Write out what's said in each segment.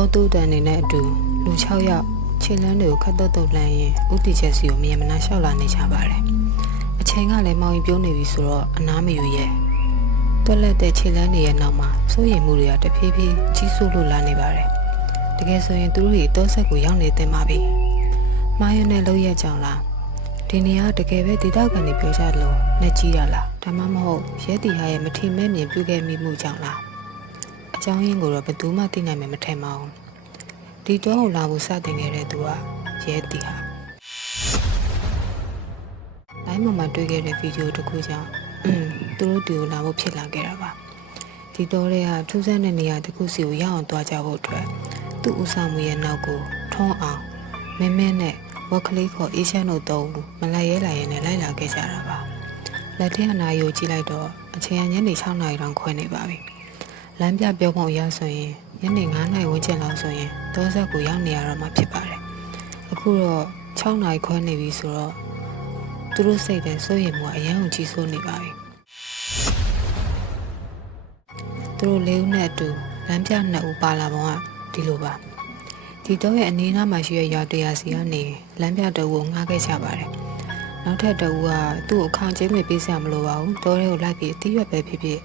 တောတူတန်နေတဲ့အတူလူ6ယောက်ခြေလမ်းတွေကိုခတ်တုတ်လှမ်းရင်ဥတီချက်စီကိုမြင်မနာလျှောက်လာနေကြပါတယ်အချိန်ကလည်းမောင်ကြီးပြုံးနေပြီဆိုတော့အနားမယူရဲ့တွက်လက်တဲ့ခြေလမ်းတွေရဲ့နောက်မှာစိုးရိမ်မှုတွေကတဖြည်းဖြည်းကြီးစိုးလို့လာနေပါတယ်တကယ်ဆိုရင်သူတို့တွေတောဆက်ကိုရောက်နေတင်ပါပြီမှားရနဲ့လောက်ရကြအောင်လားဒီနေရာတကယ်ပဲဒေသခံတွေပြောကြတယ်လို့နဲ့ကြီးရလားဒါမှမဟုတ်ရဲတီဟာရဲ့မထီမဲ့မြင်ပြုခဲ့မိမှုကြောင့်လားအကြောင်းရင်းကိုတော့ဘယ်သူမှသိနိုင်မှာမထင်ပါဘူးဒီတော့ဟိုလာဖို့စတင်ခဲ့တဲ့သူကရဲတီဟာတိုင်းမှာတွေ့ခဲ့တဲ့ဗီဒီယိုတစ်ခုကြောင့်သူတို့ဒီကိုလာဖို့ဖြစ်လာခဲ့တာပါဒီတော့တွေကထူးဆန်းတဲ့နေရာတစ်ခုစီကိုရောက်အောင်သွားကြဖို့အတွက်သူ့ဦးဆောင်မှုရဲ့နောက်ကိုထွန်းအောင်မင်းမင်းနဲ့ဝက်ကလေးခေါ်အေးချမ်းတို့သုံးဦးမလိုက်ရဲလာရင်လည်းလိုက်လာခဲ့ကြတာပါလက်ထက်အနာရီကိုကြည့်လိုက်တော့အချိန်ညနေ6 နာရီတောင်ခွဲနေပါပြီလမ်းပြပြောပုံအရဆိုရင်ညနေ9 နာရီဝန်းကျင်လောက်ဆိုရင်တောဆက်ကိုရောက်နေရတော့မှဖြစ်ပါတယ်အခုတော့6 နာရီခွဲနေပြီဆိုတော့သူတို့စိတ်ထဲစိုးရိမ်မှုအရင်ကကြီးစိုးနေပါပြီသူတို့၄ဦးနဲ့အတူလမ်းပြ2ဦးပါလာပုံကဒီလိုပါဒီတော့ရဲ့အနေအနားမှာရှိတဲ့ရွာတရားစီကနေလမ်းပြ2ဦးကိုငှားခဲ့ကြပါတယ်နောက်ထပ်2ဦးကသူ့ကိုအခါကျင်းတွေပေးစရာမလိုပါဘူးတောထဲကိုလိုက်ပြီးအသီးရွက်ပဲဖြစ်ဖြစ်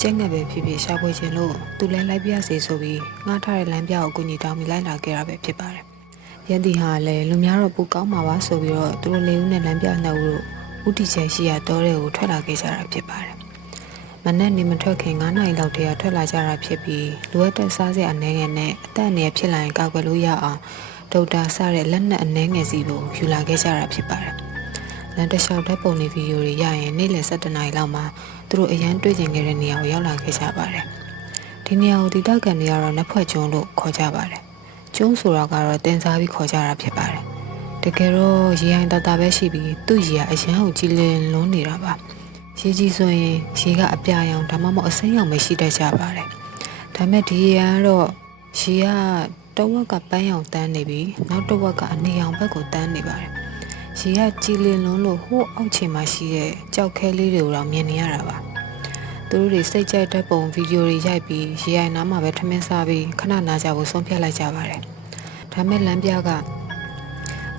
ကျင်းငယ်ပဲဖြစ်ဖြစ်ရှာဖွေခြင်းလို့သူလည်းလိုက်ပြစေဆိုပြီးငှားထားတဲ့လမ်းပြကိုအကူအညီတောင်းပြီးလိုက်လာခဲ့တာပဲဖြစ်ပါတယ်ရန်တီဟာလည်းလူများတော့ပူကောင်းမှာပါဆိုပြီးတော့သူတို့၄ဦးနဲ့လမ်းပြ2ဦးတို့ဥတီချယ်ရှိရာတောထဲကိုထွက်လာခဲ့ကြတာဖြစ်ပါတယ်မနဲ့နေမထွက်ခင်9 နာရီလောက်တည်းကထွက်လာကြတာဖြစ်ပြီးလိုအပ်တဲ့စားစရာအနေငယ်နဲ့အသက်အန္တရာယ်ဖြစ်လာရင်ကာကွယ်လို့ရအောင်ဒေါက်တာစတဲ့လက်နက်အနေငယ်စီကိုယူလာခဲ့ကြတာဖြစ်ပါတယ်လမ်းတစ်လျှောက်ဓာတ်ပုံတွေဗီဒီယိုတွေရရင်နေ့လယ်7 နာရီလောက်မှာသူတို့အရန်တွေ့ကျင်ခဲ့တဲ့နေရာကိုရောက်လာခဲ့ကြပါတယ်ဒီနေရာကိုဒေသခံတွေကတော့နက်ဖွဲ့ကျွန်းလို့ခေါ်ကြပါတယ်ကျွန်းဆိုတော့ကတော့တင်စားပြီးခေါ်ကြတာဖြစ်ပါတယ်တကယ်တော့ရေအိုင်တတာပဲရှိပြီးသူ့ရေကအရန်ကိုကြည်လင်လွန်းနေတာပါရေကြီးဆိုရင်ရေကအပြာရောင်ဒါမှမဟုတ်အစိမ်းရောင်ပဲရှိတတ်ကြပါတယ်ဒါပေမဲ့ဒီရေကတော့ရေကတဝက်ကပန်းရောင်တန်းနေပြီးနောက်တစ်ဝက်ကအနီရောင်ဘက်ကိုတန်းနေပါတယ်ရေကကြည်လင်လွန်းလို့ဟိုးအောက်ခြေမှာရှိတဲ့ကြောက်ခဲလေးတွေကိုတော့မြင်နေရတာပါသူတို့တွေစိတ်ကြိုက်တဲ့ပုံဗီဒီယိုတွေရိုက်ပြီးရေအိုင်နားမှာပဲထမင်းစားပြီးခဏနားကြဖို့ဆုံးဖြတ်လိုက်ကြပါတယ်ဒါပေမဲ့လမ်းပြက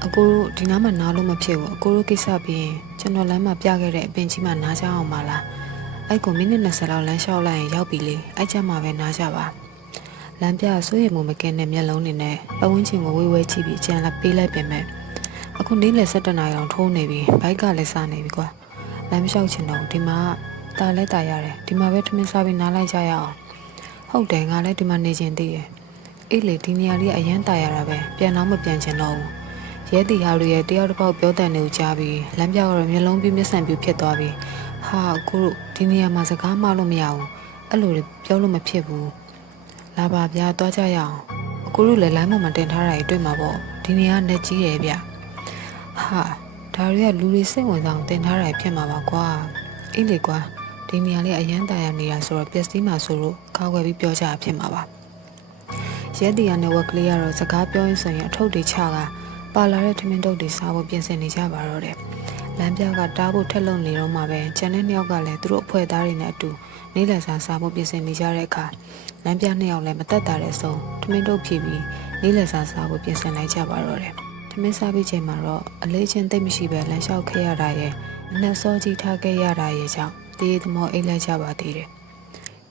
အကိုတို့ဒီနားမှာနားလို့မဖြစ်ဘူးအကိုတို့ကိစ္စပြီးရင်ကျွန်တော်လမ်းမှာပြခဲ့တဲ့အပင်ကြီးမှာနားကြအောင်ပါလားအဲ့ကိုမိနစ်20လောက်လမ်းလျှောက်လိုက်ရင်ရောက်ပြီလေအဲ့ကျမှပဲနားကြပါလမ်းပြစိုးရိမ်မှုမကင်းတဲ့မျက်လုံးတွေနဲ့ပဝန်းကျင်ကိုဝေးဝေးကြည့်ပြီးကြံလာပေးလိုက်ပြင်မဲ့အခုနေ့လယ်7 နာရီအောင်ထိုးနေပြီဘိုက်ကလည်းစနေပြီကွာလမ်းမလျှောက်ချင်တော့ဒီမှာတာလဲတာရတယ်ဒီမှာပဲထမင်းစားပြီးနားလိုက်ကြရအောင်ဟုတ်တယ်ငါလည်းဒီမှာနေချင်သေးတယ်အေးလေဒီနေရာလေးအရန်တာရတာပဲပြန်တော့မပြန်ချင်တော့ဘူးရဲတီဟာတွေရဲ့တယောက်တစ်ပေါက်ပြောတဲ့နေကိုကြားပြီးလမ်းပြောက်တော့မျက်လုံးပြမျက်စံပြဖြစ်သွားပြီးဟာအခုဒီနေရာမှာစကားမှလို့မရဘူးအဲ့လိုပြောလို့မဖြစ်ဘူးလာပါဗျာသွားကြရအောင်အခုတို့လည်းလိုင်းပေါ်မှာတင်ထားတာတွေ့မှာပေါ့ဒီနေရာနဲ့ကြီးတယ်ဗျဟာဒါတွေကလူတွေစိတ်ဝင်စားအောင်တင်ထားတာဖြစ်မှာပါကွာအေးလေကွာဒီနေရာလေးအရန်တာရနေတာဆိုတော့ပျက်စီးမှာဆိုလို့ကာကွယ်ပြီးပြောကြဖြစ်မှာပါရဲတီယာနဲ့ဝက်ကလေးကတော့စကားပြောရင်းဆိုရင်အထုပ်တွေချကပါလာတဲ့ထမင်းတုပ်တွေစားဖို့ပြင်ဆင်နေကြပါတော့တယ်လမ်းပြကတားဖို့ထက်လုံနေတော့မှပဲကျန်တဲ့2ယောက်ကလည်းသူတို့အဖွဲ့သားတွေနဲ့အတူနေ့လည်စာစားဖို့ပြင်ဆင်နေကြတဲ့အခါလမ်းပြ2ယောက်လည်းမတက်တာတဲ့ဆုံးထမင်းတုပ်ဖြည့်ပြီးနေ့လည်စာစားဖို့ပြင်ဆင်လိုက်ကြပါတော့တယ်ထမင်းစားပြီးချိန်မှာတော့အလေးချင်းသိပ်မရှိပဲလမ်းလျှောက်ခဲ့ရတာရဲ့အနှက်စောကြီးထားခဲ့ရတာရဲ့ကြောင့်တရေသမောအိတ်လိုက်ကြပါသေးတယ်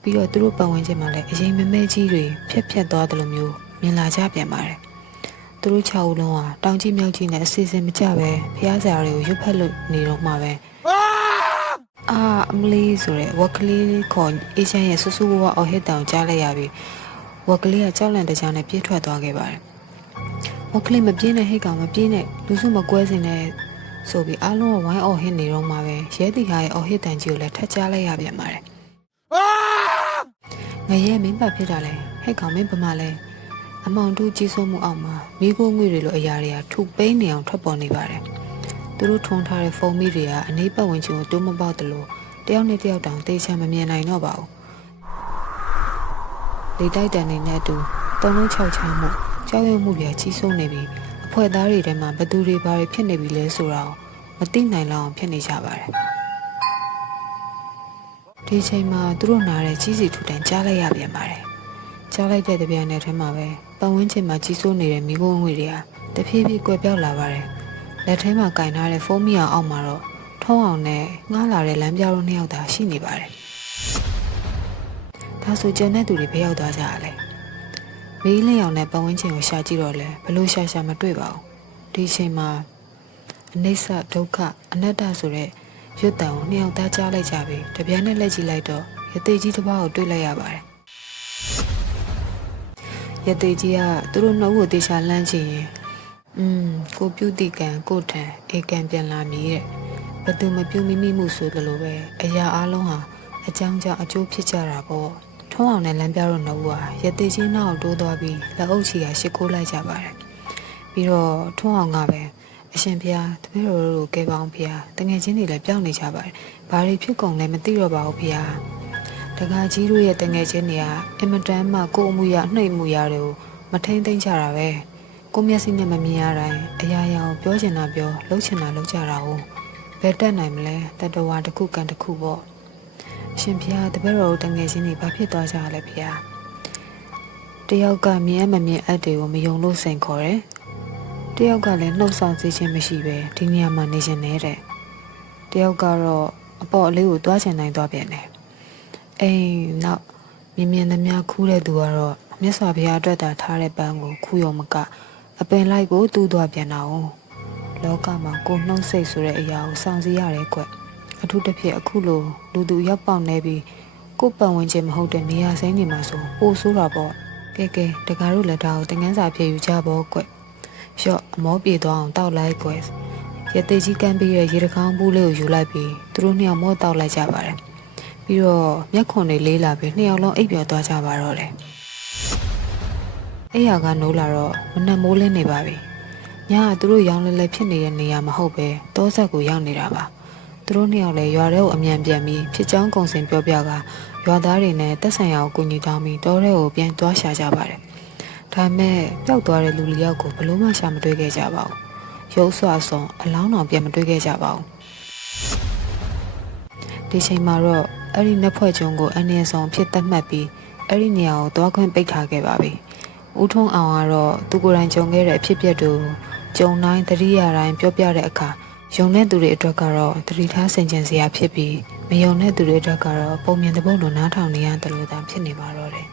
ပြီးတော့သူတို့ပတ်ဝန်းကျင်မှာလည်းအရင်မမဲကြီးတွေဖြတ်သွားတယ်လို့မျိုးမြင်လာကြပြန်ပါတယ်သူတို့6ဦးလုံးဟာတောင်ကြီးမြောက်ကြီးနဲ့အစီအစဉ်မကြပဲဖျားစရာတွေကိုရွတ်ဖက်လို့နေတော့မှပဲအမလီဆိုရဲဝက်ကလေးခေါ်အေးချမ်းရဲ့ဆူဆူဝါအော်ဟစ်တောင်ကြားလိုက်ရပြီးဝက်ကလေးကကြောက်လန့်တကြားနဲ့ပြေးထွက်သွားခဲ့ပါတယ်ဝက်ကလေးမပြေးနဲ့ဟိတ်ကောင်မပြေးနဲ့လူစုမကွဲစင်နဲ့ဆိုပြီးအားလုံးကဝိုင်းအော်ဟစ်နေတော့မှပဲရဲတီဟာရဲ့အော်ဟစ်တန်ကြီးကိုလည်းထပ်ကြားလိုက်ရပြန်ပါတယ်ငရဲမင်းပါဖြစ်တာလဲဟိတ်ကောင်မင်းဗမာလဲအမောင်တူးကြီးစိုးမှုအောက်မှာမိခိုးငွေတွေလိုအရာတွေကထုပိန်းနေအောင်ထွက်ပေါ်နေပါတယ်သူတို့ထုံထားတဲ့ဖုန်းမီတွေကအနီးပတ်ဝန်းကျင်ကိုတိုးမပေါက်တယ်လို့တယောက်နဲ့တယောက်တောင်တေးချမမြင်နိုင်တော့ပါဘူးလေတိုက်တန်နေတဲ့အတူတုံးလုံး6ချမ်းမှုကြောက်ရွံ့မှုတွေကြီးစိုးနေပြီးအဖွဲ့သားတွေထဲမှာဘသူတွေဘာတွေဖြစ်နေပြီလဲဆိုတာမသိနိုင်လောက်အောင်ဖြစ်နေကြပါတယ်ဒီချိန်မှာသူတို့နားတဲ့ကြီးစီထူတန်ကြားလိုက်ရပြန်ပါတယ် ကြားလိုက်တဲ့တပြိုင်နက်တည်းမှာပဲပတ်ဝန်းကျင်မှာကြီးစိုးနေတဲ့မိခိုးငွေတွေဟာတဖြည်းဖြည်းကွယ်ပြောက်လာပါတယ်လက်ထဲမှာကင်ထားတဲ့ဖုန်းမီယာအောက်မှာတော့ထုံးအောင်နဲ့ငှားလာတဲ့လမ်းပြတို့နှစ်ယောက်သာရှိနေပါတယ်ဒါဆိုကျန်တဲ့သူတွေဘယ်ရောက်သွားကြရလဲမီးလင်းအောင်နဲ့ပတ်ဝန်းကျင်ကိုရှာကြည့်တော့လဲဘလို့ရှာမတွေ့ပါဘူးဒီအချိန်မှာအနိစ္စဒုက္ခအနတ္တဆိုတဲ့ရွတ်တံကိုနှစ်ယောက်သားကြားလိုက်ကြပြီတပြိုင်နက်လက်ကြည့်လိုက်တော့ရသေးကြီးတစ်ပါးကိုတွေ့လိုက်ရပါတယ်ရသေးကြီးကသူတို့နှုတ်ကိုတေချာလှမ်းချင်ရင်ကိုပြုတိကံကိုထံအေကံပြန်လာမည်တဲ့ဘသူမပြုမိမိမှုဆိုသလိုပဲအရာအလုံးဟာအကြောင်းကြောင့်အကျိုးဖြစ်ကြတာပေါ့ထုံးအောင်နဲ့လမ်းပြတော့နှုတ်ဟာရသေးကြီးနောက်တိုးသွားပြီးလက်အုပ်ချီကရှ िख ိုးလိုက်ကြပါတယ်ပြီးတော့ထုံးအောင်ကပဲအရှင်ဘုရားတပည့်တော်တို့ကဲပေါင်းဘုရားတငယ်ချင်းတွေလည်းပြောင်းနေကြပါတယ်ဘာတွေဖြစ်ကုန်လဲမသိတော့ပါဘူးဘုရားတကားကြီးတို့ရဲ့တငယ်ချင်းတွေကအင်မတန်မှကိုယ်အမှုရနှိမ့်မှုရတွေကိုမထိန်သိမ့်ကြတာပဲကိုမျက်စိနဲ့မမြင်ရတိုင်းအရာရာကိုပြောချင်တာပြောလှုပ်ချင်တာလှုပ်ကြတာဟုတ်ဘယ်တက်နိုင်မလဲတတဝါတစ်ခုကန်တစ်ခုပေါ့အရှင်ဘုရားတပည့်တော်တို့တငယ်ချင်းတွေဘာဖြစ်သွားကြလဲဘုရားတယောက်ကမြင်မမြင်အပ်တွေကိုမယုံလို့စိန်ခေါ်တယ်တယောက်ကလည်းနှုတ်ဆောင်စေခြင်းမရှိပဲဒီနေရာမှာနေရှင်နေတဲ့တယောက်ကတော့အပေါ်အလေးကိုတွားချင်နိုင်သွားပြန်တယ်နောက်မြင်သမျှခူးတဲ့သူကတော့မြတ်စွာဘုရားအတွက်သာထားတဲ့ပန်းကိုခူးရုံမကအပင်လိုက်ကိုတူးသွားပြန်တာ哦လောကမှာကိုနှုတ်စိတ်ဆိုတဲ့အရာကိုစောင့်စည်းရတယ်ကွအထူးတစ်ဖြစ်အခုလိုလူသူရောက်ပေါက်နေပြီးကိုပတ်ဝန်းကျင်မဟုတ်တဲ့နေရာစိမ်းနေမှာဆိုပိုဆိုးတာပေါ့ကဲတကားတို့လက်သားကိုတင်ငန်းစာပြေယူကြပေါ့ကွရော့အမောပြေသွားအောင်တောက်လိုက်ကွရသေးကြီးကမ်းပြီးရဲ့ရေတကောင်းဘူးလေးကိုယူလိုက်ပြီးသူတို့နှစ်ယောက်မော့တောက်လိုက်ကြပါတယ်ပြီးတော့မျက်ခွန်တွေလေးလာပြီးနှစ်ယောက်လုံးအိပ်ပျော်သွားကြပါတော့တယ်အဲ့ရကနိုးလာတော့မနှက်မိုးလင်းနေပါပြီညာကသူတို့ရောင်းလဲဖြစ်နေတဲ့နေရာမဟုတ်ပဲတောဆက်ကိုရောက်နေတာပါသူတို့နှစ်ယောက်လည်းရွာထဲကိုအမြန်ပြန်ပြီးဖြစ်ကြောင်းကုံစင်ပြောပြကရွာသားတွေနဲ့တက်ဆန်ရအောင်ကူညီတောင်းပြီးတောထဲကိုပြန်သွားရှာကြပါတယ်ဒါမဲ့ပျောက်သွားတဲ့လူလျောက်ကိုဘလို့မှရှာမတွေ့ခဲ့ကြပါဘူးရုပ်ဆွာဆုံးအလောင်းတော်ပြန်မတွေ့ခဲ့ကြပါဘူးဒီချိန်မှာတော့အဲ့ဒီနှစ်ဖွဲ့ကျုံကိုအနည်းဆုံးဖြစ်သတ်မှတ်ပြီးအဲ့ဒီနေရာကိုသွားခွင့်ပိတ်ထားခဲ့ပါပြီဦးထုံးအောင်ကတော့သူကိုယ်တိုင်ကြုံခဲ့တဲ့အဖြစ်အပျက်တို့ကြုံတိုင်းသတိရတိုင်းပြောပြတဲ့အခါယုံတဲ့သူတွေအတွက်ကတော့သတိထားဆင်ခြင်စရာဖြစ်ပြီးမယုံတဲ့သူတွေအတွက်ကတော့ပုံမြင်တဲ့ဘုံလိုနားထောင်နေရတယ်လို့သာဖြစ်နေပါတော့တယ်